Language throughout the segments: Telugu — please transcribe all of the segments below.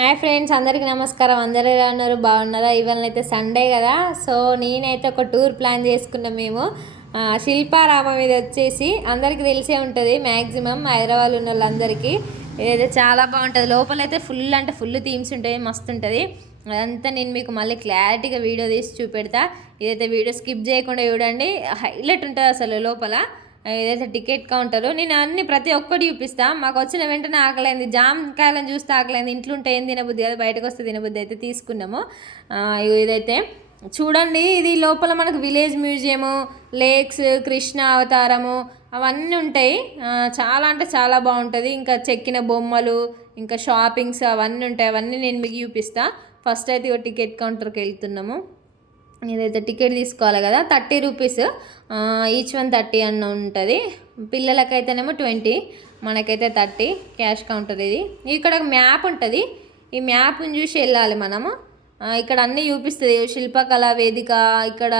హాయ్ ఫ్రెండ్స్, అందరికీ నమస్కారం. అందరూ ఎలా ఉన్నారు? బాగున్నారా? ఇవాళ అయితే సండే కదా, సో నేనైతే ఒక టూర్ ప్లాన్ చేసుకున్నాం మేము. శిల్పారామం మీద వచ్చేసి అందరికీ తెలిసే ఉంటుంది మ్యాక్సిమం హైదరాబాద్ ఉన్న వాళ్ళందరికీ. ఇదైతే చాలా బాగుంటుంది. లోపలైతే ఫుల్ అంటే ఫుల్ థీమ్స్ ఉంటాయి, మస్తు ఉంటుంది. అదంతా నేను మీకు మళ్ళీ క్లారిటీగా వీడియో తీసి చూపెడతా. ఇదైతే వీడియో స్కిప్ చేయకుండా చూడండి, హైలైట్ ఉంటుంది అసలు లోపల. ఏదైతే టికెట్ కౌంటర్ నేను అన్ని ప్రతి ఒక్కటి చూపిస్తా. మాకు వచ్చిన వెంటనే ఆకలైంది, జామకాయలను చూస్తే ఆకలైంది. ఇంట్లో ఉంటే ఏం తినబుద్ధి కదా, బయటకు వస్తే తినబుద్ధి అయితే తీసుకున్నాము. ఇదైతే చూడండి, ఇది లోపల మనకు విలేజ్ మ్యూజియము, లేక్స్, కృష్ణ అవతారము అవన్నీ ఉంటాయి. చాలా అంటే చాలా బాగుంటుంది. ఇంకా చెక్కిన బొమ్మలు, ఇంకా షాపింగ్స్ అవన్నీ ఉంటాయి. అవన్నీ నేను మీకు చూపిస్తా. ఫస్ట్ అయితే టికెట్ కౌంటర్కి వెళ్తున్నాము. ఇదైతే టికెట్ తీసుకోవాలి కదా, 30 రూపీస్, ఈచ్ వన్ 30 అన్న ఉంటుంది. పిల్లలకైతేనేమో 20, మనకైతే 30 క్యాష్ కౌంటర్. ఇది ఇక్కడ మ్యాప్ ఉంటుంది, ఈ మ్యాప్ని చూసి వెళ్ళాలి మనము. ఇక్కడ అన్నీ చూపిస్తుంది, శిల్పకళా వేదిక, ఇక్కడ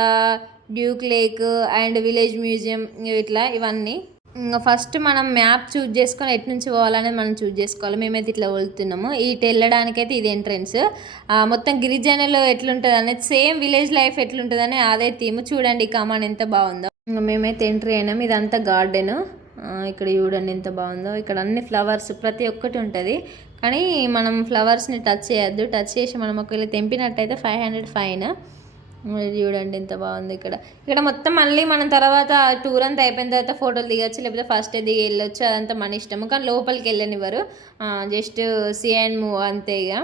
Duke lake and village museum, ఇట్లా ఇవన్నీ. ఇంకా ఫస్ట్ మనం మ్యాప్ చూజ్ చేసుకొని ఎటు నుంచి పోవాలనేది మనం చూజ్ చేసుకోవాలి. మేమైతే ఇట్లా వెళ్తున్నాము. ఇటు వెళ్ళడానికైతే ఇది ఎంట్రెన్స్. మొత్తం గిరిజనులు ఎట్లుంటుంది అనేది, సేమ్ విలేజ్ లైఫ్ ఎట్లుంటుందని అదే థీమ్. చూడండి కమాన్ ఎంత బాగుందో. ఇంకా మేమైతే ఎంట్రీ అయినాము. ఇదంతా గార్డెన్. ఇక్కడ చూడండి ఎంత బాగుందో. ఇక్కడ అన్ని ఫ్లవర్స్ ప్రతి ఒక్కటి ఉంటుంది, కానీ మనం ఫ్లవర్స్ని టచ్ చేయొద్దు. టచ్ చేసి మనం ఒకవేళ తెంపినట్టయితే 500 ఫైన్. చూడండి ఎంత బాగుంది. ఇక్కడ ఇక్కడ మొత్తం మళ్ళీ మనం తర్వాత టూర్ అంతా అయిపోయిన తర్వాత ఫోటోలు దిగచ్చు, లేకపోతే ఫస్ట్ దిగి వెళ్ళొచ్చు, అదంతా మన ఇష్టము. కానీ లోపలికి వెళ్ళనివ్వరు, జస్ట్ సీ అండ్ మూవ్ అంతే. ఇక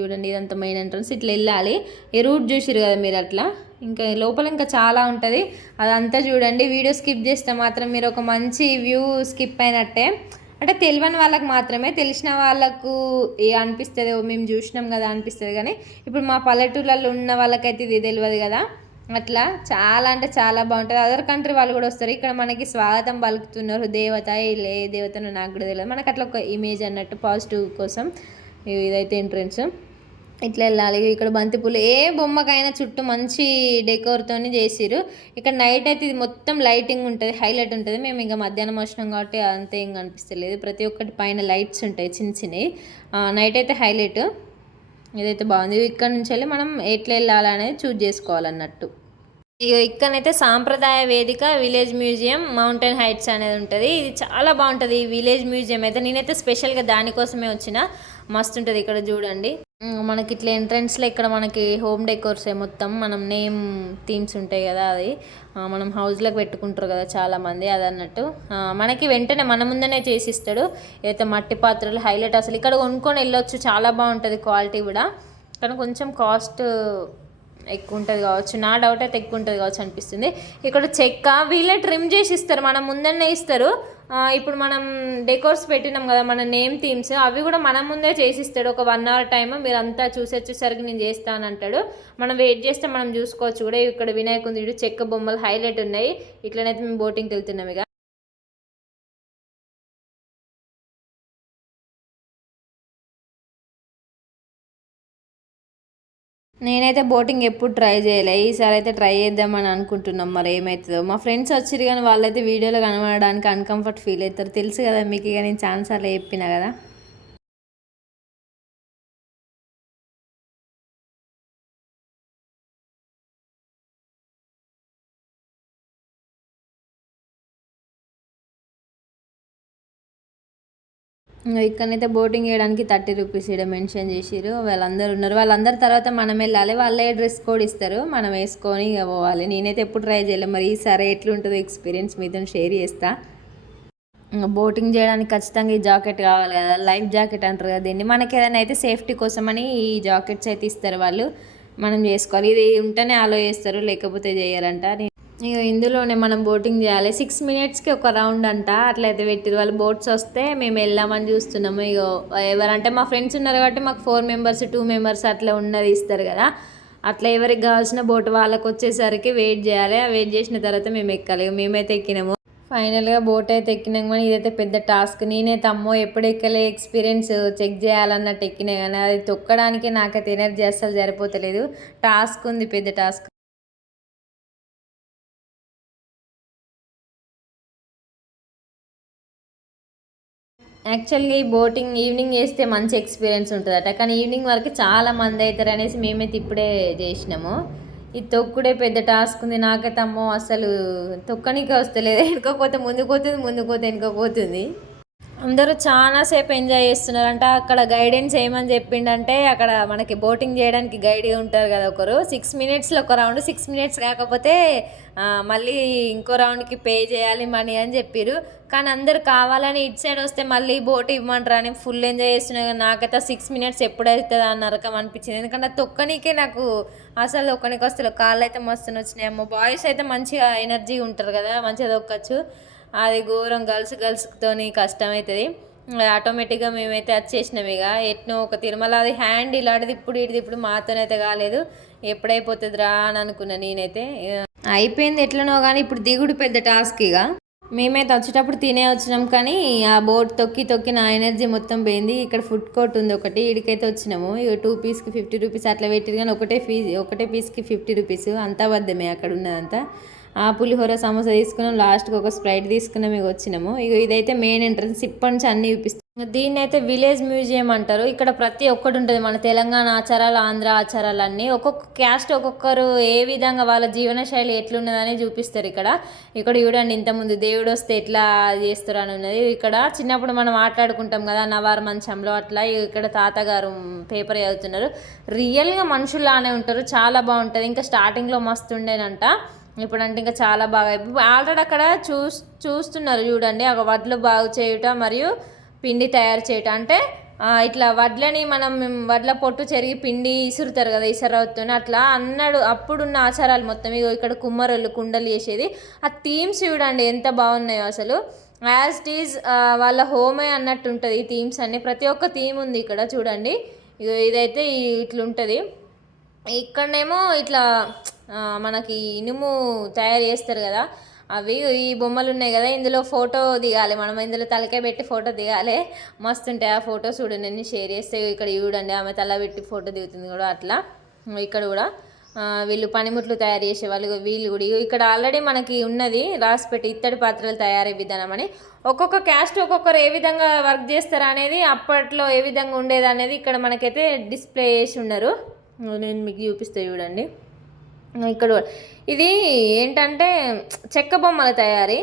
చూడండి ఇదంతా మెయిన్ ఎంట్రన్స్. ఇట్లా వెళ్ళాలి. ఈ రూట్ చూసిరు కదా మీరు, అట్లా ఇంకా లోపల ఇంకా చాలా ఉంటుంది. అదంతా చూడండి. వీడియో స్కిప్ చేస్తే మాత్రం మీరు ఒక మంచి వ్యూ స్కిప్ అయినట్టే. అంటే తెలియని వాళ్ళకి మాత్రమే, తెలిసిన వాళ్ళకు అనిపిస్తుంది మేము చూసినాం కదా అనిపిస్తుంది. కానీ ఇప్పుడు మా పల్లెటూళ్ళల్లో ఉన్న వాళ్ళకైతే ఇది తెలియదు కదా. అట్లా చాలా అంటే చాలా బాగుంటుంది. అదర్ కంట్రీ వాళ్ళు కూడా వస్తారు. ఇక్కడ మనకి స్వాగతం పలుకుతున్నారు దేవత, ఏ దేవతను నాకు కూడా తెలియదు. మనకు అట్లా ఒక ఇమేజ్ అన్నట్టు పాజిటివ్ కోసం. ఇదైతే ఎంట్రన్స్. ఇట్లా వెళ్ళాలి. ఇక్కడ బంతిపూలు ఏ బొమ్మకైనా చుట్టూ మంచి డెకోర్తో చేసిరు. ఇక్కడ నైట్ అయితే ఇది మొత్తం లైటింగ్ ఉంటుంది, హైలైట్ ఉంటుంది. మేము ఇంకా మధ్యాహ్నం వచ్చినాం కాబట్టి అంతే ఏం కనిపిస్తలేదు. ప్రతి ఒక్కటి పైన లైట్స్ ఉంటాయి చిన్న చిన్నవి. నైట్ అయితే హైలైట్. ఇదైతే బాగుంది. ఇక్కడ నుంచి వెళ్ళి మనం ఎట్లా వెళ్ళాలనేది చూజ్ చేసుకోవాలన్నట్టు. ఇక ఇక్కడైతే సాంప్రదాయ వేదిక విలేజ్ మ్యూజియం మౌంటైన్ హైట్స్ అనేది ఉంటుంది. ఇది చాలా బాగుంటుంది ఈ విలేజ్ మ్యూజియం అయితే. నేనైతే స్పెషల్గా దానికోసమే వచ్చిన. మస్తు ఉంటుంది ఇక్కడ చూడండి. మనకి ఇట్లా ఎంట్రన్స్లో ఇక్కడ మనకి హోమ్ డెకోర్స్ మొత్తం మనం నేమ్ థీమ్స్ ఉంటాయి కదా, అది మనం హౌస్లోకి పెట్టుకుంటారు కదా చాలామంది, అది అన్నట్టు మనకి వెంటనే మన ముందనే చేసిస్తాడు. ఏదైతే మట్టి పాత్రలు హైలైట్. అసలు ఇక్కడ కొనుక్కొని వెళ్ళొచ్చు, చాలా బాగుంటుంది క్వాలిటీ కూడా. కానీ కొంచెం కాస్ట్ ఎక్కువ ఉంటుంది కావచ్చు, నా డౌట్ అయితే ఎక్కువ ఉంటుంది కావచ్చు అనిపిస్తుంది. ఇక్కడ చెక్క వీళ్ళే ట్రిమ్ చేసి ఇస్తారు, మనం ముందనే ఇస్తారు. ఇప్పుడు మనం డెకోర్స్ పెట్టినాం కదా మన నేమ్ థీమ్స్, అవి కూడా మనం ముందే చేసిస్తాడు. ఒక 1 అవర్ టైమ్ మీరు అంతా చూసి వచ్చేసరికి నేను చేస్తాను అంటాడు. మనం వెయిట్ చేస్తే మనం చూసుకోవచ్చు కూడా. ఇక్కడ వినాయకుడి చెక్క బొమ్మలు హైలైట్ ఉన్నాయి. ఇట్లనైతే మేము బోటింగ్కి వెళ్తున్నాం. ఇక నేనైతే బోటింగ్ ఎప్పుడు ట్రై చేయలే, ఈసారి అయితే ట్రై చేద్దామని అనుకుంటున్నాం. మరి ఏమవుతుందో. మా ఫ్రెండ్స్ వచ్చారు కానీ వాళ్ళైతే వీడియోలో కనబడడానికి అన్కంఫర్ట్ ఫీల్ అవుతారు, తెలుసు కదా మీకు. ఇక నేను ఛాన్స్ అలా చెప్పిన కదా. ఇక్కడనైతే బోటింగ్ చేయడానికి 30 రూపీస్ ఇక్కడ మెన్షన్ చేసిరు. వాళ్ళందరూ ఉన్నారు, వాళ్ళందరి తర్వాత మనం వెళ్ళాలి. వాళ్ళే డ్రెస్ కోడ్ ఇస్తారు, మనం వేసుకొని ఇక పోవాలి. నేనైతే ఎప్పుడు ట్రై చేయలేదు, మరి ఈసారి ఎట్లుంటుందో ఎక్స్పీరియన్స్ మీతో షేర్ చేస్తా. బోటింగ్ చేయడానికి ఖచ్చితంగా ఈ జాకెట్ కావాలి కదా, లైఫ్ జాకెట్ అంటారు కదా దీన్ని. మనకి ఏదైనా అయితే సేఫ్టీ కోసమని ఈ జాకెట్స్ అయితే ఇస్తారు వాళ్ళు, మనం చేసుకోవాలి. ఇది ఉంటేనే అలో చేస్తారు, లేకపోతే చేయరంట. ఇక ఇందులోనే మనం బోటింగ్ చేయాలి. 6 మినిట్స్కి ఒక రౌండ్ అంట, అట్లయితే పెట్టిరు వాళ్ళు. బోట్స్ వస్తే మేము వెళ్దామని చూస్తున్నాము. ఇక ఎవరంటే మా ఫ్రెండ్స్ ఉన్నారు కాబట్టి మాకు 4 మెంబర్స్ 2 మెంబర్స్ అట్లా ఉన్నది ఇస్తారు కదా. అట్లా ఎవరికి కావాల్సిన బోట్ వాళ్ళకి వచ్చేసరికి వెయిట్ చేయాలి. వెయిట్ చేసిన తర్వాత మేము ఎక్కాలి. మేమైతే ఎక్కినాము. ఫైనల్గా బోట్ అయితే ఎక్కినాం. కానీ ఇదైతే పెద్ద టాస్క్. నేనైతే అమ్మో ఎప్పుడు ఎక్కలే, ఎక్స్పీరియన్స్ చెక్ చేయాలన్నట్టు ఎక్కినా కానీ అది తొక్కడానికి నాకైతే ఎనర్జీ అస్సలు సరిపోతలేదు. టాస్క్ ఉంది, పెద్ద టాస్క్. యాక్చువల్గా ఈ బోటింగ్ ఈవినింగ్ చేస్తే మంచి ఎక్స్పీరియన్స్ ఉంటుందట, కానీ ఈవినింగ్ వరకు చాలా మంది అవుతారు అనేసి మేమైతే ఇప్పుడే చేసినాము. ఈ తొక్కుడే పెద్ద టాస్క్ ఉంది నాకైతే. అమ్మో అసలు తొక్కనికే వస్తలేదు, వెనుకపోతే ముందుకు పోతుంది, ముందుకు పోతే వెనుకపోతుంది. అందరూ చాలాసేపు ఎంజాయ్ చేస్తున్నారంట. అక్కడ గైడెన్స్ ఏమని చెప్పిండంటే, అక్కడ మనకి బోటింగ్ చేయడానికి గైడ్ ఉంటారు కదా ఒకరు, 6 మినిట్స్లో ఒక రౌండ్, 6 మినిట్స్ కాకపోతే మళ్ళీ ఇంకో రౌండ్కి పే చేయాలి మనీ అని చెప్పారు. కానీ అందరు కావాలని ఇటు సైడ్ వస్తే మళ్ళీ బోట్ ఇవ్వమంటారు అని ఫుల్ ఎంజాయ్ చేస్తున్నారు. నాకైతే 6 మినిట్స్ ఎప్పుడైతుంది అన్న రకం అనిపించింది. ఎందుకంటే తొక్కనికే నాకు అసలు ఒక్కనికి వస్తలేదు, కాళ్ళు అయితే మస్తు వచ్చినాయి. అమ్మో బాయ్స్ అయితే మంచిగా ఎనర్జీ ఉంటారు కదా, మంచిగా తొక్కచ్చు. అది ఘోరం, గర్ల్స్తోని కష్టమవుతుంది. ఆటోమేటిక్గా మేమైతే వచ్చేసినాం. ఇక ఎట్నో ఒక తిరుమల అది హ్యాండ్ ఇలాంటిది ఇప్పుడు మాతోనైతే కాలేదు. ఎప్పుడైపోతుంది రా అని అనుకున్నా నేనైతే. అయిపోయింది ఎట్లనో, కానీ ఇప్పుడు దిగుడు పెద్ద టాస్క్. ఇక మేమైతే వచ్చేటప్పుడు తినే వచ్చినాం, కానీ ఆ బోట్ తొక్కి తొక్కి నా ఎనర్జీ మొత్తం పోయింది. ఇక్కడ ఫుడ్ కోర్ట్ ఉంది ఒకటి, ఇడికైతే వచ్చినాము. ఇక 2 పీస్కి 50 రూపీస్ అట్లా పెట్టిరు, కానీ ఒకటే పీస్కి 50 రూపీస్. అంతా వద్దమే అక్కడ ఉన్నదంతా. ఆ పులిహోర సమోసా తీసుకున్నాం, లాస్ట్కి ఒక స్ప్రైట్ తీసుకున్నాం. ఇక వచ్చినాము. ఇక ఇదైతే మెయిన్ ఎంట్రన్స్, ఇప్పటి నుంచి అన్నీ చూపిస్తాం. దీన్ని అయితే విలేజ్ మ్యూజియం అంటారు. ఇక్కడ ప్రతి ఒక్కటి ఉంటుంది, మన తెలంగాణ ఆచారాలు, ఆంధ్ర ఆచారాలు అన్నీ. ఒక్కొక్క క్యాస్ట్ ఒక్కొక్కరు ఏ విధంగా వాళ్ళ జీవనశైలి ఎట్లున్నదని చూపిస్తారు. ఇక్కడ చూడండి, ఇంతకుముందు దేవుడు వస్తే ఎట్లా చేస్తారు అని ఉన్నది. ఇక్కడ చిన్నప్పుడు మనం ఆటలాడుకుంటాం కదా నవారు మంచంలో, అట్లా ఇక్కడ తాతగారు పేపర్ చదువుతున్నారు. రియల్గా మనుషుల్లానే ఉంటారు, చాలా బాగుంటుంది. ఇంకా స్టార్టింగ్లో మస్తు ఉండేనంట, ఇప్పుడంటే ఇంకా చాలా బాగా. ఆల్రెడీ అక్కడ చూస్తున్నారు చూడండి, ఒక వడ్లు బాగు చేయుట మరియు పిండి తయారు చేయటం. అంటే ఇట్లా వడ్లని మనం వడ్ల పొట్టు చెరిగి పిండి ఇసురుతారు కదా ఇసరవుతూనే, అట్లా అన్నాడు అప్పుడున్న ఆచారాలు మొత్తం. ఇక్కడ కుమ్మరోళ్ళు కుండలు చేసేది. ఆ థీమ్స్ చూడండి ఎంత బాగున్నాయో అసలు. యాజ్ ఇట్ ఈజ్ వాళ్ళ హోమే అన్నట్టు ఉంటుంది ఈ థీమ్స్ అన్నీ. ప్రతి ఒక్క థీమ్ ఉంది ఇక్కడ చూడండి. ఇదైతే ఇట్లుంటుంది. ఇక్కడనేమో ఇట్లా మనకి ఇనుము తయారు చేస్తారు కదా, అవి ఈ బొమ్మలు ఉన్నాయి కదా, ఇందులో ఫోటో దిగాలి మనం. ఇందులో తలకాయ పెట్టి ఫోటో దిగాలి, మస్తు ఉంటాయి ఆ ఫోటో. చూడండి నేను షేర్ చేస్తే ఇక్కడ చూడండి, ఆమె తల పెట్టి ఫోటో దిగుతుంది కూడా అట్లా. ఇక్కడ కూడా వీళ్ళు పనిముట్లు తయారు చేసే వీళ్ళు కూడా ఇక్కడ ఆల్రెడీ మనకి ఉన్నది రాసిపెట్టి, ఇత్తడి పాత్రలు తయారీ విధానం అని. ఒక్కొక్క క్యాస్ట్ ఒక్కొక్కరు ఏ విధంగా వర్క్ చేస్తారు అనేది, అప్పట్లో ఏ విధంగా ఉండేది అనేది ఇక్కడ మనకైతే డిస్ప్లే చేసి ఉన్నారు. నేను మీకు చూపిస్తే చూడండి. ఇక్కడ ఇది ఏంటంటే చెక్క బొమ్మల తయారీ.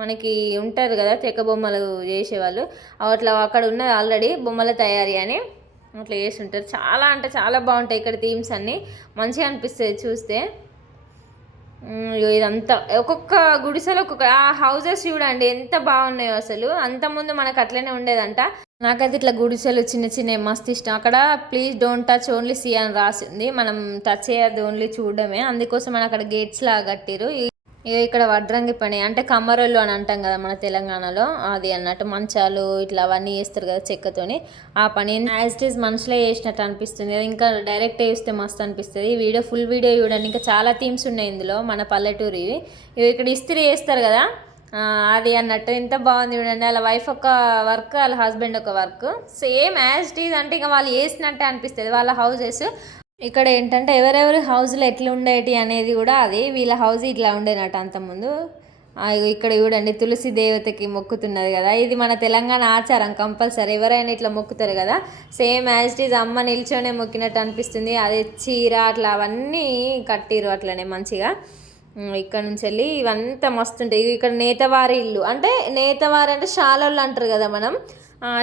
మనకి ఉంటారు కదా చెక్క బొమ్మలు చేసేవాళ్ళు, అట్లా అక్కడ ఉన్నది ఆల్రెడీ బొమ్మల తయారీ అని అట్లా చేసి ఉంటారు. చాలా అంటే చాలా బాగుంటాయి ఇక్కడ థీమ్స్ అన్నీ, మంచిగా అనిపిస్తుంది చూస్తే. ఇదంతా ఒక్కొక్క గుడిసెలో ఒక్కొక్క ఆ హౌజెస్ చూడండి ఎంత బాగున్నాయో అసలు. అంతకుముందు మనకు అట్లనే ఉండేదంట. నాకైతే ఇట్లా గుడిసెలు చిన్న చిన్న మస్తు ఇష్టం. అక్కడ please don't touch only see అని రాసింది, మనం టచ్ చేయద్దు ఓన్లీ చూడడమే. అందుకోసం మన అక్కడ గేట్స్ లాగా కట్టిరు. ఇక్కడ వడ్రంగి పని అంటే కమ్మరోళ్ళు అని అంటాం కదా మన తెలంగాణలో, అది అన్నట్టు. మంచాలు ఇట్లా అవన్నీ చేస్తారు కదా చెక్కతోని, ఆ పని యాజ్ ఇట్ ఈజ్ మనుషులే చేసినట్టు అనిపిస్తుంది. ఇంకా డైరెక్ట్ చూస్తే మస్తు అనిపిస్తుంది. వీడియో ఫుల్ వీడియో చూడండి, ఇంకా చాలా థీమ్స్ ఉన్నాయి ఇందులో మన పల్లెటూరు. ఇవి ఇక్కడ ఇస్త్రీ చేస్తారు కదా అది అన్నట్టు. ఎంత బాగుంది చూడండి. వాళ్ళ వైఫ్ ఒక వర్క్, వాళ్ళ హస్బెండ్ ఒక work, same as it is. అంటే ఇక వాళ్ళు వేసినట్టే అనిపిస్తుంది వాళ్ళ హౌజెస్. ఇక్కడ ఏంటంటే ఎవరెవరి హౌస్లో ఎట్లా ఉండేటి అనేది కూడా అది వీళ్ళ హౌస్ ఇట్లా ఉండేనట్టు అంతకుముందు. ఇక్కడ చూడండి తులసి దేవతకి మొక్కుతున్నది కదా, ఇది మన తెలంగాణ ఆచారం కంపల్సరీ. ఎవరైనా ఇట్లా మొక్కుతారు కదా, సేమ్ యాజ్ ఇట్ ఈజ్ అమ్మ నిల్చొనే మొక్కినట్టు అనిపిస్తుంది. అది చీర అట్లా అవన్నీ కట్టిరు అట్లనే మంచిగా. ఇక్కడ నుంచి వెళ్ళి ఇవంతా మస్తుంటాయి. ఇక్కడ నేతవారి ఇల్లు, అంటే నేతవారి అంటే శాలోళ్ళు అంటారు కదా మనం,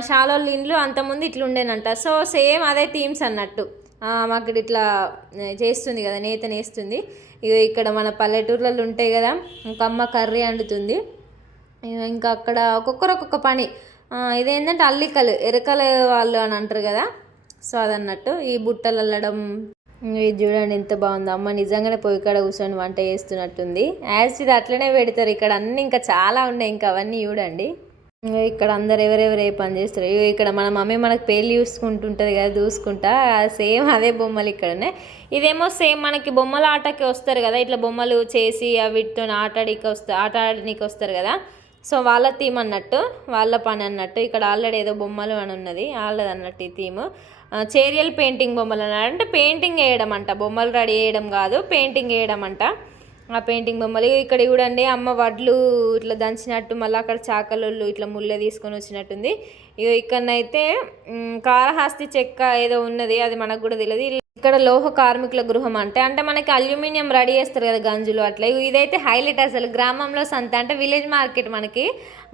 శాలోళ్ళ ఇండ్లు అంతకుముందు ఇట్లా ఉండేనంట. సో సేమ్ అదే థీమ్స్ అన్నట్టు. మాకు ఇట్లా చేస్తుంది కదా, నేత నేస్తుంది. ఇక్కడ మన పల్లెటూర్లలో ఉంటాయి కదా, ఒక అమ్మ కర్రీ వండుతుంది. ఇంకా అక్కడ ఒక్కొక్కరు ఒక్కొక్క పని. ఇదేంటంటే అల్లికలు, ఎరకల వాళ్ళు అని అంటారు కదా, సో అదన్నట్టు. ఈ బుట్టలు అల్లడం, ఇది చూడండి ఎంత బాగుంది. అమ్మ నిజంగానే పొయ్యి కాడ కూర్చొని వంట చేస్తున్నట్టుంది. యాజ్ ఇది అట్లనే పెడతారు ఇక్కడ అన్నీ. ఇంకా చాలా ఉన్నాయి, ఇంకా అవన్నీ చూడండి. ఇక్కడ అందరు ఎవరెవరు ఏ పని చేస్తారు. ఇక్కడ మన మమ్మీ మనకు పేర్లు చూసుకుంటుంటుంది కదా చూసుకుంటా, సేమ్ అదే బొమ్మలు ఇక్కడనే. ఇదేమో సేమ్ మనకి బొమ్మల ఆటకి వస్తారు కదా, ఇట్లా బొమ్మలు చేసి వీటితో ఆటాడడానికి వస్తారు కదా, సో వాళ్ళ థీమ్ అన్నట్టు, వాళ్ళ పని అన్నట్టు. ఇక్కడ ఆల్రెడీ ఏదో బొమ్మలు అని ఉన్నది వాళ్ళది అన్నట్టు ఈ థీమ్. చేరియల్ పెయింటింగ్ బొమ్మలు అన్నాడు, అంటే పెయింటింగ్ వేయడం అంట, బొమ్మలు రెడీ చేయడం కాదు పెయింటింగ్ వేయడం అంట. ఆ పెయింటింగ్ బొమ్మలు. ఇక్కడ చూడండి అమ్మ వడ్లు ఇట్లా దంచినట్టు, మళ్ళీ అక్కడ చాకలోళ్ళు ఇట్లా ముళ్ళ తీసుకొని వచ్చినట్టుంది. ఇక ఇక్కడనైతే కాళహస్తి చెక్క ఏదో ఉన్నది, అది మనకు కూడా తెలియదు. ఇక్కడ లోహ కార్మికుల గృహం అంటే మనకి అల్యూమినియం రెడీ చేస్తారు కదా గంజులు అట్లా. ఇదైతే హైలైట్ అసలు. గ్రామంలో సంత అంటే విలేజ్ మార్కెట్ మనకి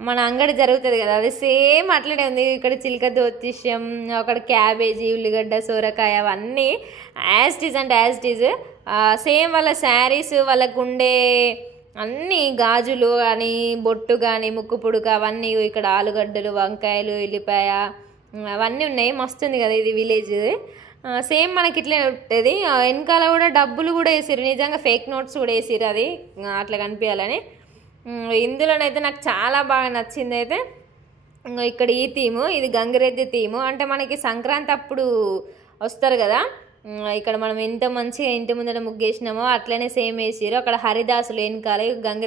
మన అంగడి జరుగుతుంది కదా, అది సేమ్ అట్లనే ఉంది. ఇక్కడ చిలక జ్యోతిష్యం, అక్కడ క్యాబేజీ, ఉల్లిగడ్డ, సోరకాయ అవన్నీ యాజ్ టీజ్ అంటే యాజ్ టీజ్ సేమ్. వాళ్ళ శారీస్, వాళ్ళకు ఉండే అన్నీ గాజులు కానీ, బొట్టు కానీ, ముక్కు పుడుక అవన్నీ. ఇక్కడ ఆలుగడ్డలు, వంకాయలు, ఎల్లిపాయ అవన్నీ ఉన్నాయి. మస్తుంది కదా ఇది విలేజ్. సేమ్ మనకి ఇట్లే ఉంటుంది. వెనకాల కూడా డబ్బులు కూడా వేసారు, నిజంగా ఫేక్ నోట్స్ కూడా వేసారు, అది అట్లా కనిపించాలని. ఇందులోనైతే నాకు చాలా బాగా నచ్చింది అయితే ఇక్కడ ఈ థీము, ఇది గంగిరెద్దు థీము. అంటే మనకి సంక్రాంతి అప్పుడు వస్తారు కదా, ఇక్కడ మనం ఎంత మంచిగా ఇంటి ముందర ముగ్గేసినామో అట్లనే సేమ్ వేసారు. అక్కడ హరిదాసులు వెనకాల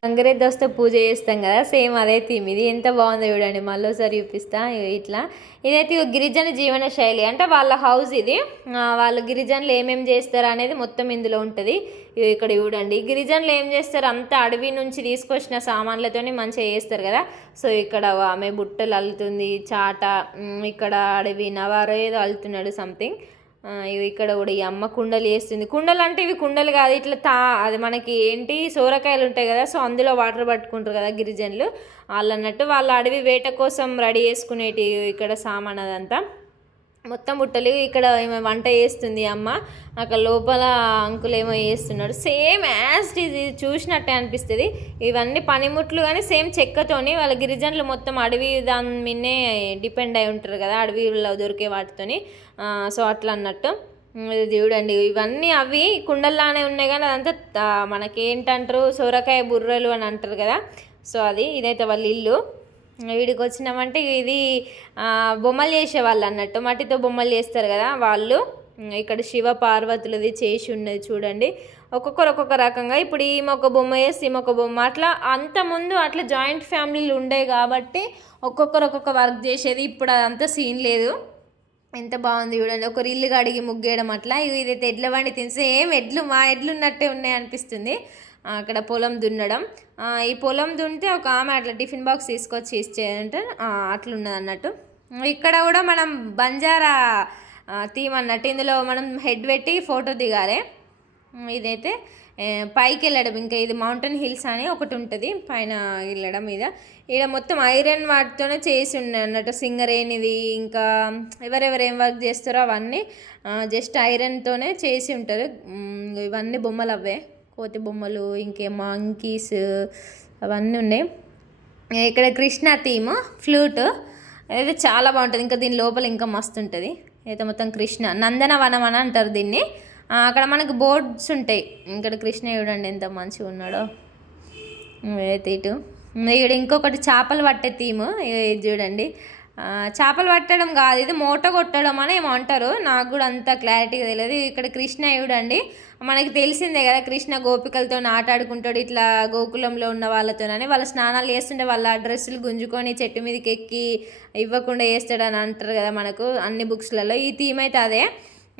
గంగిరెద్దు వస్తే పూజ చేస్తాం కదా, సేమ్ అదే థీమ్. ఇది ఎంత బాగుందో చూడండి, మళ్ళీసారి చూపిస్తా. ఇట్లా ఇదైతే గిరిజన జీవన శైలి అంటే వాళ్ళ హౌస్ ఇది. వాళ్ళు గిరిజనులు ఏమేమి చేస్తారు అనేది మొత్తం ఇందులో ఉంటుంది. ఇక్కడ చూడండి గిరిజనులు ఏం చేస్తారు, అంతా అడవి నుంచి తీసుకొచ్చిన సామాన్లతోనే మంచిగా చేస్తారు కదా. సో ఇక్కడ ఆమె బుట్టలు అల్లుతుంది, చాట, ఇక్కడ అడవి నవారో ఏదో అల్లుతున్నాడు సంథింగ్. ఇక్కడ కూడా ఈ అమ్మ కుండలు వేస్తుంది. కుండలు అంటే ఇవి కుండలు కాదు, ఇట్లా అది మనకి ఏంటి సోరకాయలు ఉంటాయి కదా, సో అందులో వాటర్ పట్టుకుంటారు కదా గిరిజనులు వాళ్ళు అన్నట్టు. వాళ్ళ అడవి వేట కోసం రెడీ చేసుకునేటి ఇక్కడ సామాన్ అదంతా మొత్తం బుట్టలు. ఇక్కడ ఏమో వంట చేస్తుంది అమ్మ, అక్కడ లోపల అంకులు ఏమో చేస్తున్నాడు. సేమ్ యాజ్ ఇది చూసినట్టే అనిపిస్తుంది. ఇవన్నీ పనిముట్లు కానీ సేమ్ చెక్కతోని. వాళ్ళ గిరిజనులు మొత్తం అడవి దాని మీదనే డిపెండ్ అయి ఉంటారు కదా, అడవిలో దొరికే వాటితోని. సో అట్లా అన్నట్టు. ఇది చూడండి ఇవన్నీ అవి కుండల్లానే ఉన్నాయి కానీ అదంతా మనకేంటంటారు సోరకాయ బుర్రలు అని అంటారు కదా, సో అది. ఇదైతే వాళ్ళ ఇల్లు. వీడికి వచ్చినామంటే ఇది బొమ్మలు చేసేవాళ్ళు అన్నట్టు, మట్టితో బొమ్మలు చేస్తారు కదా వాళ్ళు. ఇక్కడ శివ పార్వతులది చేసి ఉన్నది చూడండి, ఒక్కొక్కరు ఒక్కొక్క రకంగా. ఇప్పుడు ఈమె ఒక బొమ్మ వేసి ఈమె ఒక బొమ్మ, అట్లా అంతకుముందు అట్లా జాయింట్ ఫ్యామిలీలు ఉండే కాబట్టి ఒక్కొక్కరు ఒక్కొక్క వర్క్ చేసేది. ఇప్పుడు అదంతా సీన్ లేదు. ఎంత బాగుంది చూడండి, ఒకరు ఇల్లు కడిగి ముగ్గేయడం అట్లా. ఇదైతే ఎడ్ల బండి తినేసి ఏం ఎడ్లు మా ఎడ్లు ఉన్నట్టే ఉన్నాయి అనిపిస్తుంది. అక్కడ పొలం దున్నడం, ఈ పొలం దున్నితే ఒక ఆమె అట్లా టిఫిన్ బాక్స్ తీసుకొచ్చి ఇచ్చేదంటే అట్లున్నది అన్నట్టు. ఇక్కడ కూడా మనం బంజారా థీమ్ అన్నట్టు, ఇందులో మనం హెడ్ పెట్టి ఫోటో దిగాలి. ఇదైతే పైకి వెళ్ళడం, ఇంకా ఇది మౌంటైన్ హిల్స్ అని ఒకటి ఉంటుంది పైన వెళ్ళడం. ఈడ మొత్తం ఐరన్ వాటితోనే చేసి ఉన్నాయి అన్నట్టు. సింగరేణిది ఇంకా ఎవరెవరు ఏం వర్క్ చేస్తారో అవన్నీ జస్ట్ ఐరన్తోనే చేసి ఉంటారు. ఇవన్నీ బొమ్మలు అవే, కోతి బొమ్మలు, ఇంకే మంకీస్ అవన్నీ ఉన్నాయి. ఇక్కడ కృష్ణ థీమ్ ఫ్లూట్ అయితే చాలా బాగుంటుంది. ఇంకా దీని లోపల ఇంకా మస్తు ఉంటుంది. అయితే మొత్తం కృష్ణ నందనవనం అని అంటారు దీన్ని. అక్కడ మనకు బోర్డ్స్ ఉంటాయి. ఇక్కడ కృష్ణ చూడండి ఎంత మంచిగా ఉన్నాడో. అయితే ఇటు ఇక్కడ ఇంకొకటి చేపలు పట్టే థీమ్. ఇది చూడండి, చేపలు పట్టడం కాదు, ఇది మూట కొట్టడం అని ఏమో అంటారు, నాకు కూడా అంత క్లారిటీగా తెలియదు. ఇక్కడ కృష్ణ చూడండి, మనకి తెలిసిందే కదా కృష్ణ గోపికలతో ఆట ఆడుకుంటాడు ఇట్లా గోకులంలో ఉన్న వాళ్ళతోనని. వాళ్ళ స్నానాలు చేస్తుంటే వాళ్ళ డ్రెస్సులు గుంజుకొని చెట్టు మీదకి ఎక్కి ఇవ్వకుండా చేస్తాడని అంటారు కదా మనకు అన్ని బుక్స్లలో. ఈ థీమ్ అయితే అదే.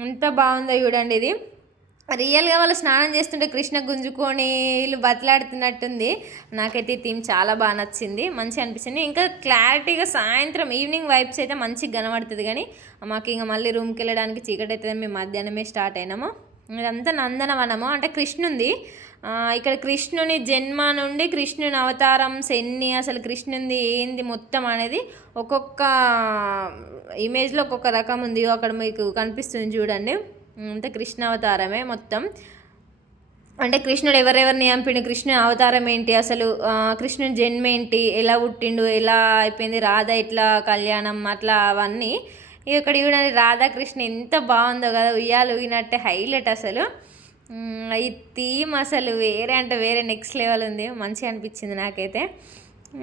ఎంత బాగుందో చూడండి. ఇది రియల్గా వాళ్ళు స్నానం చేస్తుంటే కృష్ణ గుంజుకొని వీళ్ళు బతలాడుతున్నట్టుంది. నాకైతే ఈ థీమ్ చాలా బాగా నచ్చింది, మంచిగా అనిపించింది. ఇంకా క్లారిటీగా సాయంత్రం ఈవినింగ్ వైబ్స్ అయితే మంచిగా కనబడుతుంది. కానీ మాకు ఇంకా మళ్ళీ రూమ్కి వెళ్ళడానికి చీకటి అవుతుంది, మేము మధ్యాహ్నమే స్టార్ట్ అయినాము. ఇదంతా నందనవనము అంటే కృష్ణుంది. ఇక్కడ కృష్ణుని జన్మ నుండి కృష్ణుని అవతారం ఎన్ని, అసలు కృష్ణుంది ఏంది మొత్తం అనేది ఒక్కొక్క ఇమేజ్లో ఒక్కొక్క రకం ఉంది. అక్కడ మీకు కనిపిస్తుంది చూడండి, అంతే కృష్ణ అవతారమే మొత్తం. అంటే కృష్ణుడు ఎవరెవరిని చంపిండు, కృష్ణుని అవతారం ఏంటి, అసలు కృష్ణుని జన్మ ఏంటి, ఎలా పుట్టిండు, ఎలా అయిపోయింది, రాధ ఎట్లా కళ్యాణం అట్లా అవన్నీ. ఇక్కడ చూడండి రాధాకృష్ణ ఎంత బాగుందో కదా, ఉయ్యాలు ఊగినట్టే హైలైట్ అసలు. ఈ థీమ్ అసలు వేరే అంటే వేరే నెక్స్ట్ లెవెల్ ఉంది, మంచిగా అనిపించింది నాకైతే.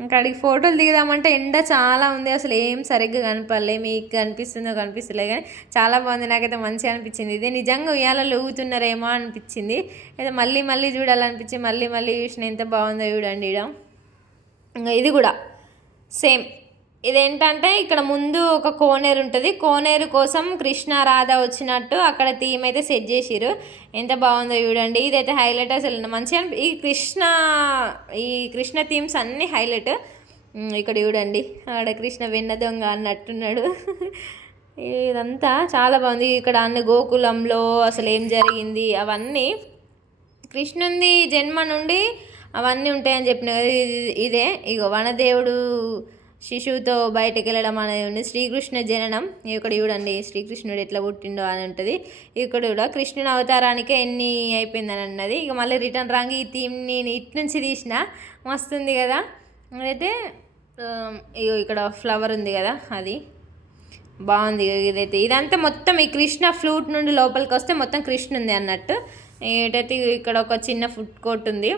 అక్కడికి ఫోటోలు దిగుదామంటే ఎండ చాలా ఉంది, అసలు ఏం సరిగ్గా కనపడలే. మీకు కనిపిస్తుందో కనిపిస్తలే కానీ చాలా బాగుంది, నాకైతే మంచిగా అనిపించింది. ఇది నిజంగా ఉయ్యాలలో ఊగుతున్నారేమో అనిపించింది. అయితే మళ్ళీ మళ్ళీ చూడాలనిపించి మళ్ళీ మళ్ళీ చూసిన ఎంత బాగుందో చూడండి. ఇక్కడ ఇది కూడా సేమ్ ఇదేంటంటే ఇక్కడ ముందు ఒక కోనేరు ఉంటుంది, కోనేరు కోసం కృష్ణ రాధ వచ్చినట్టు అక్కడ థీమ్ అయితే సెట్ చేసిరు. ఎంత బాగుందో చూడండి, ఇదైతే హైలైట్ అసలు మంచిగా ఈ కృష్ణ థీమ్స్ అన్నీ హైలైట్. ఇక్కడ చూడండి ఆడ కృష్ణ వెన్న దొంగ అన్నట్టున్నాడు. ఇదంతా చాలా బాగుంది. ఇక్కడ అన్ని గోకులంలో అసలు ఏం జరిగింది అవన్నీ కృష్ణుంది జన్మ నుండి అవన్నీ ఉంటాయని చెప్పిన కదా. ఇదే ఇగో వనదేవుడు శిశువుతో బయటకు వెళ్ళడం అనేది ఉంది. శ్రీకృష్ణ జననం ఇక్కడ చూడండి, శ్రీకృష్ణుడు ఎట్లా పుట్టిండో అని ఉంటుంది. ఇక్కడ కూడా కృష్ణుని అవతారానికే ఎన్ని అయిపోయిందని అన్నది. ఇక మళ్ళీ రిటర్న్ రాంగ్ ఈ థీమ్ నేను ఇటు నుంచి తీసిన మస్తుంది కదా. అదైతే ఇగో ఇక్కడ ఫ్లవర్ ఉంది కదా, అది బాగుంది. ఇదంతా మొత్తం ఈ కృష్ణ ఫ్లూట్ నుండి లోపలికి వస్తే మొత్తం కృష్ణ ఉంది అన్నట్టు. ఏటైతే ఇక్కడ ఒక చిన్న ఫుడ్ కోర్ట్ ఉంది,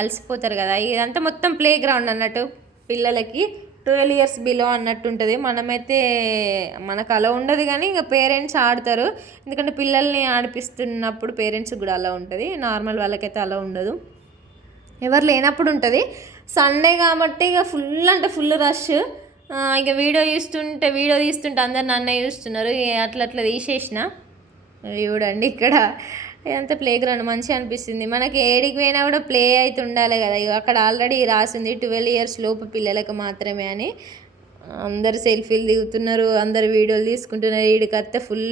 అలసిపోతారు కదా. ఇదంతా మొత్తం ప్లే గ్రౌండ్ అన్నట్టు, పిల్లలకి 12 years బిలో అన్నట్టు ఉంటుంది. మనమైతే మనకు అలా ఉండదు కానీ ఇంకా పేరెంట్స్ ఆడతారు, ఎందుకంటే పిల్లల్ని ఆడిపిస్తున్నప్పుడు పేరెంట్స్కి కూడా అలా ఉంటుంది. నార్మల్ వాళ్ళకైతే అలా ఉండదు, ఎవరు లేనప్పుడు ఉంటుంది. సండే కాబట్టి ఇక ఫుల్ అంటే ఫుల్ రష్. ఇక వీడియో తీస్తుంటే అందరు నన్నే చూస్తున్నారు. అట్లా తీసేసిన. చూడండి ఇక్కడ ఇదంతా ప్లే గ్రౌండ్ మంచిగా అనిపిస్తుంది. మనకి ఏడికి పోయినా కూడా ప్లే అయితే ఉండాలి కదా. అక్కడ ఆల్రెడీ రాసింది 12 years లోపు పిల్లలకు మాత్రమే అని. అందరు సెల్ఫీలు దిగుతున్నారు, అందరు వీడియోలు తీసుకుంటున్నారు. వీడికత్తే ఫుల్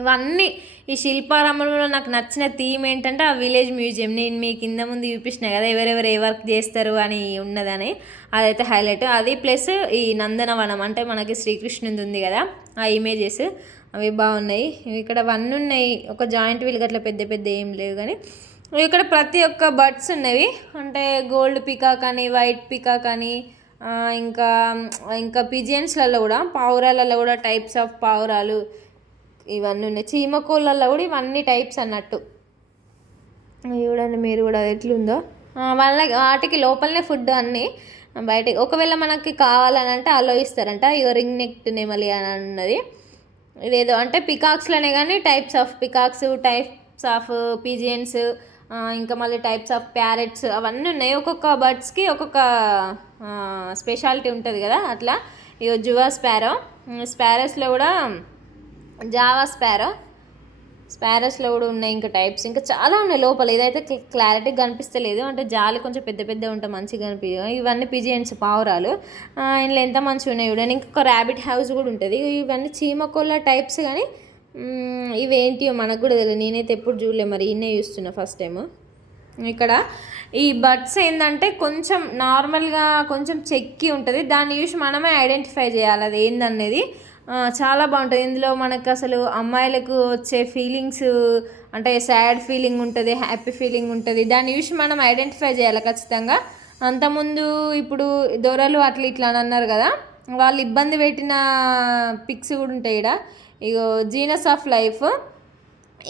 ఇవన్నీ. ఈ శిల్పారామంలో నాకు నచ్చిన థీమ్ ఏంటంటే ఆ విలేజ్ మ్యూజియం. నేను మీ కింద ముందు చూపించిన కదా ఎవరెవరు ఏ వర్క్ చేస్తారు అని ఉన్నదని, అదైతే హైలైట్. అది ప్లస్ ఈ నందనవనం అంటే మనకి శ్రీకృష్ణుది ఉంది కదా, ఆ ఇమేజెస్ అవి బాగున్నాయి. ఇక్కడ అవన్నీ ఉన్నాయి, ఒక జాయింట్ వీల్ గట్లా పెద్ద ఏం లేవు కానీ ఇక్కడ ప్రతి ఒక్క బర్డ్స్ ఉన్నవి. అంటే గోల్డ్ పికాక్ అని, వైట్ పికాక్ అని, ఇంకా పిజియన్స్లలో కూడా, పావురాలలో కూడా టైప్స్ ఆఫ్ పావురాలు ఇవన్నీ ఉన్నాయి. చీమకోళ్ళల్లో కూడా ఇవన్నీ టైప్స్ అన్నట్టు. చూడండి మీరు కూడా ఎట్లుందో. వాటికి లోపలనే ఫుడ్ అన్నీ, బయట ఒకవేళ మనకి కావాలని అంటే అలో ఇస్తారంట. రింగ్ నెక్ నెమలి అని ఉన్నది. ఇదేదో అంటే పికాక్స్లోనే కానీ types of peacocks, types of pigeons, ఇంకా మళ్ళీ టైప్స్ ఆఫ్ ప్యారెట్స్ అవన్నీ ఉన్నాయి. ఒక్కొక్క బర్డ్స్కి ఒక్కొక్క స్పెషాలిటీ ఉంటుంది కదా అట్లా. ఇగో జువా స్పారో, స్పారోస్లో కూడా జావా స్పారోస్లో కూడా ఉన్నాయి ఇంకా టైప్స్, ఇంకా చాలా ఉన్నాయి లోపల. ఇదైతే క్లారిటీగా కనిపిస్తలేదు, అంటే జాలి కొంచెం పెద్ద ఉంటాయి మంచిగా కనిపించదు. ఇవన్నీ పిజియన్స్ పావురాలు, ఇందులో ఎంత మంచిగా ఉన్నాయి చూడండి. ఇంకొక ర్యాబిట్ హౌస్ కూడా ఉంటుంది. ఇవన్నీ చీమకోళ్ళ టైప్స్ కానీ ఇవేంటియో మనకు కూడా తెలియదు, నేనైతే ఎప్పుడు చూడలేదు, మరి ఈయనే చూస్తున్నా ఫస్ట్ టైము. ఇక్కడ ఈ బర్డ్స్ ఏంటంటే కొంచెం నార్మల్గా కొంచెం చెక్కి ఉంటుంది, దాన్ని చూసి మనమే ఐడెంటిఫై చేయాలి అది ఏందనేది. చాలా బాగుంటుంది. ఇందులో మనకు అసలు అమ్మాయిలకు వచ్చే ఫీలింగ్స్ అంటే సాడ్ ఫీలింగ్ ఉంటుంది, హ్యాపీ ఫీలింగ్ ఉంటుంది, దాన్ని చూసి మనం ఐడెంటిఫై చేయాలి ఖచ్చితంగా. అంతకుముందు ఇప్పుడు దొరలు అట్లా ఇట్లా అని అన్నారు కదా, వాళ్ళు ఇబ్బంది పెట్టిన పిక్స్ కూడా ఉంటాయి ఇక్కడ. ఇగో జీనస్ ఆఫ్ లైఫ్,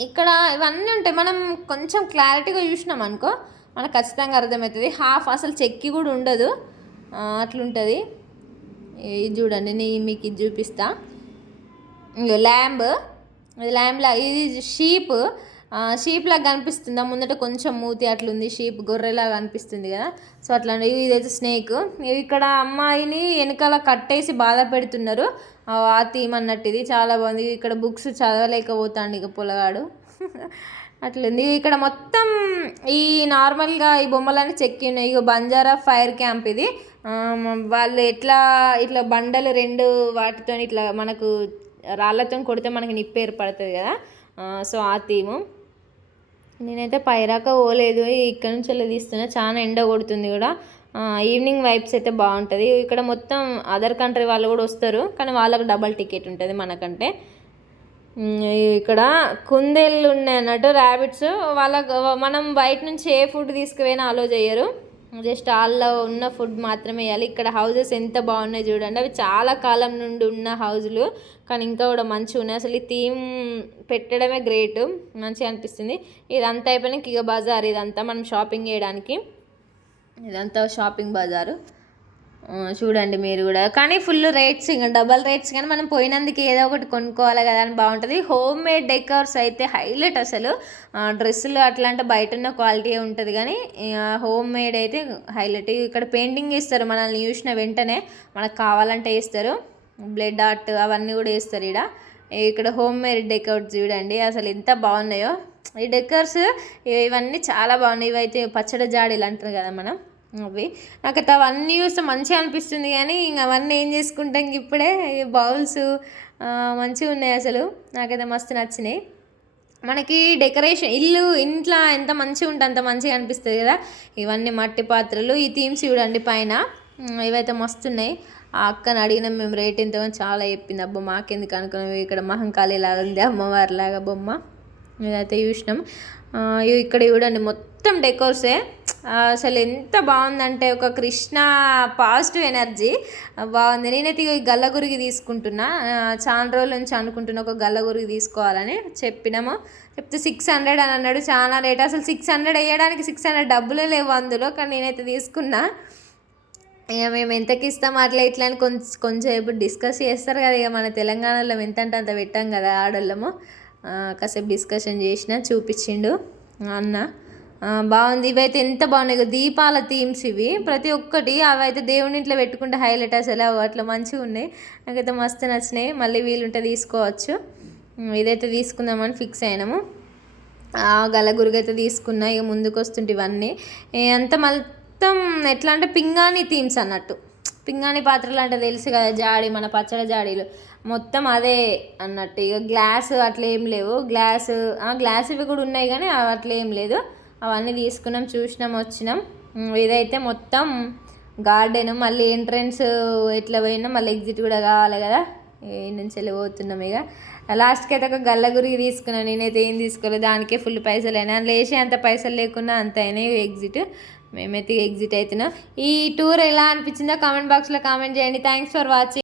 ఇక్కడ ఇవన్నీ ఉంటాయి. మనం కొంచెం క్లారిటీగా చూసినాం అనుకో మనకు ఖచ్చితంగా అర్థమవుతుంది. హాఫ్ అసలు చెక్కి కూడా ఉండదు, అట్లుంటుంది. ఇది చూడండి, నేను మీకు ఇది చూపిస్తా. ల్యాంబ్లా ఇది షీప్ లాగా కనిపిస్తుందా ముందట, కొంచెం మూతి అట్లుంది, షీప్ గొర్రెలాగా కనిపిస్తుంది కదా. సో అట్లా ఇదైతే స్నేక్. ఇక్కడ అమ్మాయిని వెనకాల కట్టేసి బాధ పెడుతున్నారు, ఆ థీమ్ అన్నట్టు. ఇది చాలా బాగుంది. ఇక్కడ బుక్స్ చదవలేకపోతాండి ఇక పొలగాడు అట్లుంది. ఇక్కడ మొత్తం ఈ నార్మల్గా ఈ బొమ్మలన్నీ చెక్కి ఉన్నాయి. ఇక బంజారా ఫైర్ క్యాంప్ ఇది. వాళ్ళు ఇట్లా బండలు రెండు వాటితో ఇట్లా మనకు రాళ్ళతో కొడితే మనకి నిప్పు ఏర్పడుతుంది కదా, సో ఆ థీము. నేనైతే పైరాక పోలేదు, ఇక్కడ నుంచి వెళ్ళి తీస్తున్నా. చాలా ఎండ కొడుతుంది కూడా, ఈవినింగ్ వైబ్స్ అయితే బాగుంటుంది. ఇక్కడ మొత్తం అదర్ కంట్రీ వాళ్ళు కూడా వస్తారు, కానీ వాళ్ళకు డబల్ టికెట్ ఉంటుంది మనకంటే. ఇక్కడ కుందేళ్ళు ఉన్నాయి అన్నట్టు, ర్యాబిట్స్. మనం బయట నుంచి ఏ ఫుడ్ తీసుకుపోయినా అలో చేయరు, జస్ట్ హాల్లో ఉన్న ఫుడ్ మాత్రమే వేయాలి. ఇక్కడ హౌజెస్ ఎంత బాగున్నాయి చూడండి, అవి చాలా కాలం నుండి ఉన్న హౌజులు, కానీ ఇంకా కూడా మంచిగా ఉన్నాయి. అసలు ఈ థీమ్ పెట్టడమే గ్రేట్, మంచిగా అనిపిస్తుంది. ఇదంతా అయిపోయినాక ఇక బజార్, ఇదంతా మనం షాపింగ్ చేయడానికి, ఇదంతా షాపింగ్ బజారు. చూడండి మీరు కూడా. కానీ ఫుల్ రేట్స్, ఇంకా డబల్ రేట్స్, కానీ మనం పోయినందుకు ఏదో ఒకటి కొనుక్కోవాలి కదా అని బాగుంటుంది. హోమ్ మేడ్ డెకర్స్ అయితే హైలైట్ అసలు. డ్రెస్సులు అట్లా అంటే బయట ఉన్న క్వాలిటీ ఉంటుంది, కానీ హోమ్ మేడ్ అయితే హైలైట్. ఇక్కడ పెయింటింగ్ ఇస్తారు, మనల్ని చూసిన వెంటనే మనకు కావాలంటే వేస్తారు. బ్లడ్ ఆర్ట్ అవన్నీ కూడా వేస్తారు ఇక్కడ హోమ్ మేడ్ డెకర్స్ చూడండి అసలు ఎంత బాగున్నాయో. ఈ డెకర్స్ ఇవన్నీ చాలా బాగున్నాయి. ఇవైతే పచ్చడి జాడీలు అంటారు కదా మనం, అవి నాకైతే అవన్నీ చూస్తే మంచిగా అనిపిస్తుంది. కానీ ఇంక అవన్నీ ఏం చేసుకుంటాం ఇప్పుడే. బౌల్స్ మంచిగా ఉన్నాయి అసలు, నాకైతే మస్తు నచ్చినాయి. మనకి డెకరేషన్ ఇంట్లో ఎంత మంచిగా ఉంటే అంత మంచిగా అనిపిస్తుంది కదా. ఇవన్నీ మట్టి పాత్రలు, ఈ థీమ్స్ చూడండి పైన, ఇవైతే మస్తున్నాయి. ఆ అక్కని అడిగినాం మేము రేట్ ఎంత, చాలా చెప్పింది. అబ్బా మాకెందుకు అనుకున్నాం, ఇక్కడ మహంకాళి లాగా ఉంది అమ్మవారి లాగా బొమ్మ, ఇదైతే చూసినాం. ఇక్కడ చూడండి మొత్తం డెకోర్సే. అసలు ఎంత బాగుందంటే ఒక కృష్ణ పాజిటివ్ ఎనర్జీ బాగుంది. నేనైతే ఈ గల్లగురికి తీసుకుంటున్నా, చాలా రోజుల నుంచి అనుకుంటున్నా ఒక గల్లగురికి తీసుకోవాలని. చెప్తే 600 అని అన్నాడు, చాలా రేట్. అసలు 600 వేయడానికి 600 డబ్బులే లేవు అందులో, కానీ నేనైతే తీసుకున్నా. ఇక మేము ఎంతకి ఇస్తాం అట్లా ఇట్లా అని కొంచెంసేపు డిస్కస్ చేస్తారు కదా. ఇక మన తెలంగాణలో ఎంత అంటే అంత పెట్టాం కదా ఆడోళ్ళము. కాసేపు డిస్కషన్ చేసిన, చూపించిండు అన్న. బాగుంది. ఇవైతే ఎంత బాగున్నాయి, దీపాల థీమ్స్ ఇవి ప్రతి ఒక్కటి. అవి అయితే దేవుని ఇంట్లో పెట్టుకుంటే హైలైట్ అసలు, అట్లా మంచిగా ఉన్నాయి. నాకైతే మస్తు నచ్చినాయి. మళ్ళీ వీలుంటే తీసుకోవచ్చు. ఇదైతే తీసుకుందామని ఫిక్స్ అయినాము. గలగురుగు అయితే తీసుకున్నా. ఇక ముందుకు వస్తుంటే ఇవన్నీ అంత మొత్తం ఎట్లా అంటే పింగాణి థీమ్స్ అన్నట్టు. పింగాణి పాత్రలు అంటే తెలుసు కదా, జాడి, మన పచ్చడి జాడీలు మొత్తం అదే అన్నట్టు. ఇక గ్లాస్ అట్లా ఏం లేవు. గ్లాస్ ఇవి కూడా ఉన్నాయి, కానీ అట్లా ఏం లేదు. అవన్నీ తీసుకున్నాం, చూసినాం, వచ్చినాం. ఇదైతే మొత్తం గార్డెన్. మళ్ళీ ఎంట్రన్స్ ఎట్లా పోయినా మళ్ళీ ఎగ్జిట్ కూడా కావాలి కదా, ఈ నుంచి వెళ్ళిపోతున్నాం. ఇక లాస్ట్కి అయితే ఒక గల్లగురికి తీసుకున్నాను. నేనైతే ఏం తీసుకోలేదు, దానికే ఫుల్ పైసలు అయినా. లేచి అంత పైసలు లేకున్నా అంత అయినాయి ఎగ్జిట్. మేమైతే ఎగ్జిట్ అవుతున్నాం. ఈ టూర్ ఎలా అనిపించిందో కామెంట్ బాక్స్లో కామెంట్ చేయండి. Thanks for watching.